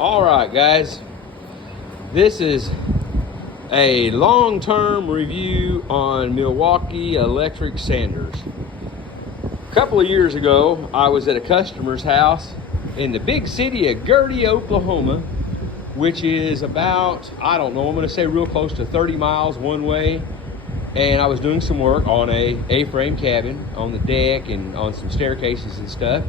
All right, guys, this is a long-term review on Milwaukee electric sanders. A couple of years ago, I was at a customer's house in the big city of Gertie, Oklahoma, which is about, I don't know, I'm going to say real close to 30 miles one way. And I was doing some work on a A-frame cabin on the deck and on some staircases and stuff.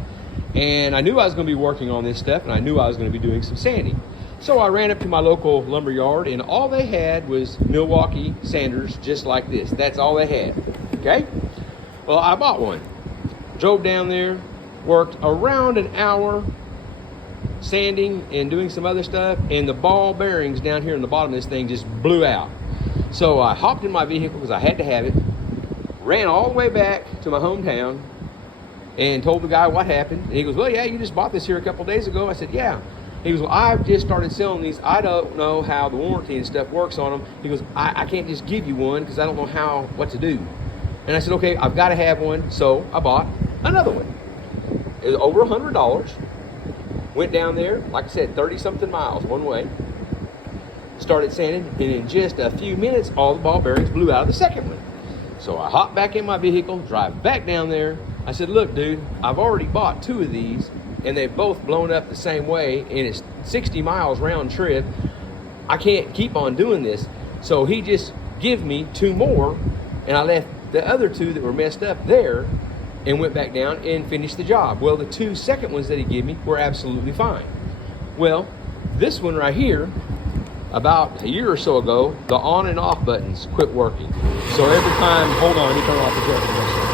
And I knew I was going to be working on this stuff, and I knew I was going to be doing some sanding. So I ran up to my local lumber yard, and all they had was Milwaukee sanders just like this. That's all they had, okay? Well, I bought one. Drove down there, worked around an hour sanding and doing some other stuff, and the ball bearings down here in the bottom of this thing just blew out. So I hopped in my vehicle because I had to have it, ran all the way back to my hometown, and told the guy what happened. And he goes, well, yeah, you just bought this here a couple days ago. I said, yeah. He goes, well, I've just started selling these. I don't know how the warranty and stuff works on them. He goes, I can't just give you one because I don't know what to do. And I said, okay, I've got to have one. So I bought another one. It was over $100. Went down there, like I said, 30-something miles one way. Started sanding, and in just a few minutes, all the ball bearings blew out of the second one. So I hopped back in my vehicle, drive back down there. I said, look, dude, I've already bought two of these, and they've both blown up the same way, and it's 60 miles round trip. I can't keep on doing this. So he just gave me two more, and I left the other two that were messed up there and went back down and finished the job. Well, the two second ones that he gave me were absolutely fine. Well, this one right here, about a year or so ago, the on and off buttons quit working. So every time, hold on, let me turn off the jet for a second.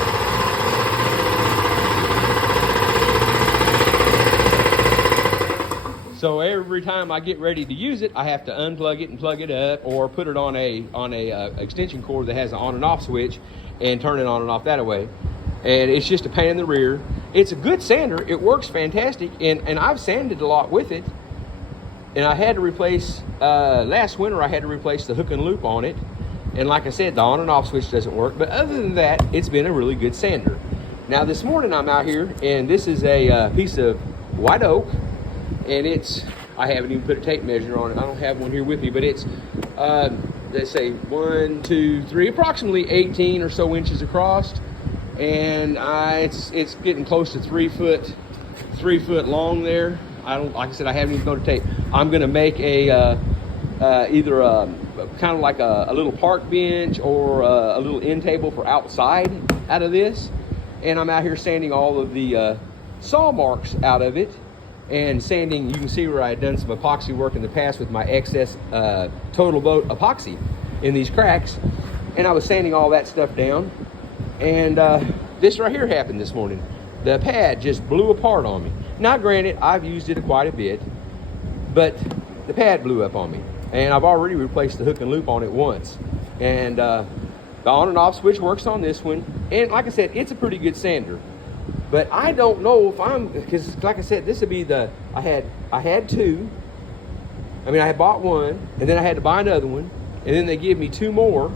So every time I get ready to use it, I have to unplug it and plug it up, or put it on a extension cord that has an on and off switch and turn it on and off that way. And it's just a pain in the rear. It's a good sander. It works fantastic, and I've sanded a lot with it. And I had to replace, last winter I had to replace the hook and loop on it. And like I said, the on and off switch doesn't work. But other than that, it's been a really good sander. Now this morning I'm out here, and this is a piece of white oak. And I haven't even put a tape measure on it. I don't have one here with me, but it's, let's say 1, 2, 3, approximately 18 or so inches across. And it's getting close to 3 foot long there. Like I said, I haven't even put a tape. I'm gonna make either a kind of like a little park bench or a little end table for outside out of this. And I'm out here sanding all of the saw marks out of it. And sanding, you can see where I had done some epoxy work in the past with my excess Total Boat epoxy in these cracks. And I was sanding all that stuff down. And this right here happened this morning. The pad just blew apart on me. Now granted, I've used it quite a bit, but the pad blew up on me. And I've already replaced the hook and loop on it once. And the on and off switch works on this one. And like I said, it's a pretty good sander. But I don't know if because like I said, this would be I had two. I mean, I had bought one, and then I had to buy another one, and then they give me two more.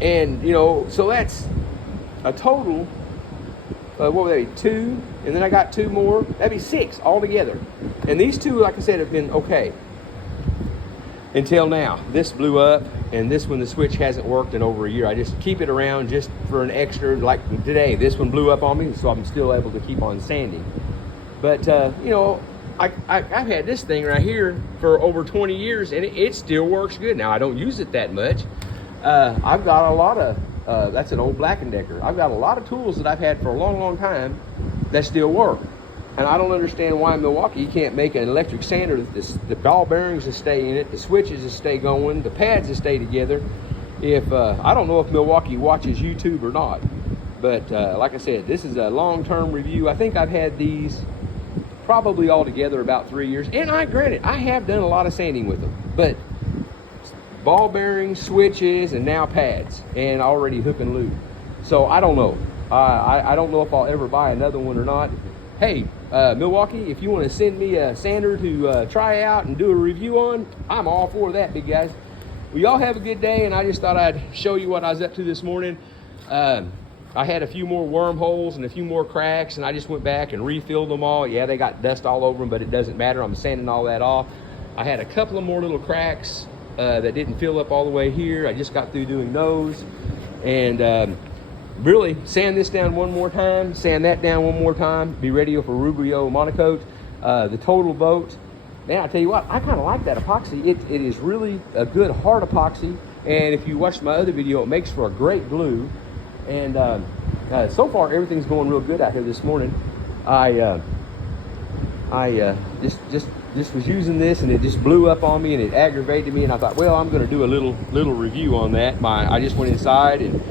And, so that's a total, what were they, 2, and then I got 2 more. That'd be 6 altogether. And these two, like I said, have been okay. Until now. This blew up, and this one, the switch hasn't worked in over a year. I just keep it around just for an extra, like today. This one blew up on me, so I'm still able to keep on sanding. But, I've had this thing right here for over 20 years, and it still works good. Now, I don't use it that much. I've got a lot of, that's an old Black & Decker. I've got a lot of tools that I've had for a long, long time that still work. And I don't understand why in Milwaukee you can't make an electric sander. The ball bearings will stay in it, the switches will stay going, the pads will stay together. I don't know if Milwaukee watches YouTube or not, but like I said, this is a long-term review. I think I've had these probably altogether about 3 years. And granted, I have done a lot of sanding with them, but ball bearings, switches, and now pads, and already hook and loop. So I don't know. I don't know if I'll ever buy another one or not. Hey, Milwaukee, if you want to send me a sander to try out and do a review on, I'm all for that, big guys. Well, y'all have a good day, and I just thought I'd show you what I was up to this morning. I had a few more wormholes and a few more cracks, and I just went back and refilled them all. Yeah, they got dust all over them, but it doesn't matter. I'm sanding all that off. I had a couple of more little cracks that didn't fill up all the way here. I just got through doing those. And really, sand this down one more time, sand that down one more time, be ready for Rubio Monocoat. The total boat, man, I tell you what, I kind of like that epoxy. It is really a good hard epoxy. And if you watch my other video, it makes for a great glue. And so far, everything's going real good out here this morning. I just was using this, and it just blew up on me, and it aggravated me. And I thought, well, I'm going to do a little review on that. I just went inside and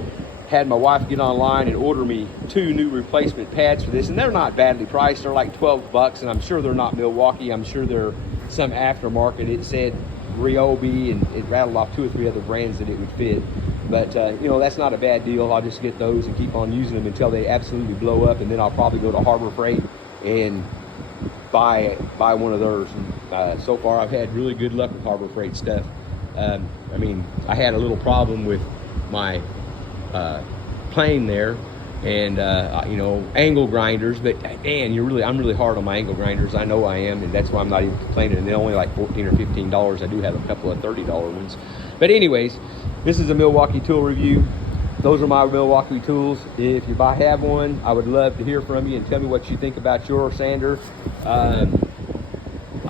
had my wife get online and order me 2 new replacement pads for this, and they're not badly priced. They're like $12, and I'm sure they're not Milwaukee. I'm sure they're some aftermarket. It said Ryobi, and it rattled off 2 or 3 other brands that it would fit. But you know, that's not a bad deal. I'll just get those and keep on using them until they absolutely blow up, and then I'll probably go to Harbor Freight and buy one of those. And so far, I've had really good luck with Harbor Freight stuff. I mean, I had a little problem with my plane there, and you know, angle grinders. But man, I'm really hard on my angle grinders. I know I am, and that's why I'm not even complaining. And they're only like $14 or $15. I do have a couple of $30 ones. But anyways, this is a Milwaukee tool review. Those are my Milwaukee tools. If you have one, I would love to hear from you and tell me what you think about your sander. I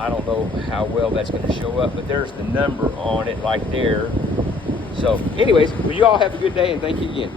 don't know how well that's going to show up, but there's the number on it right there. So anyways, well, you all have a good day, and thank you again.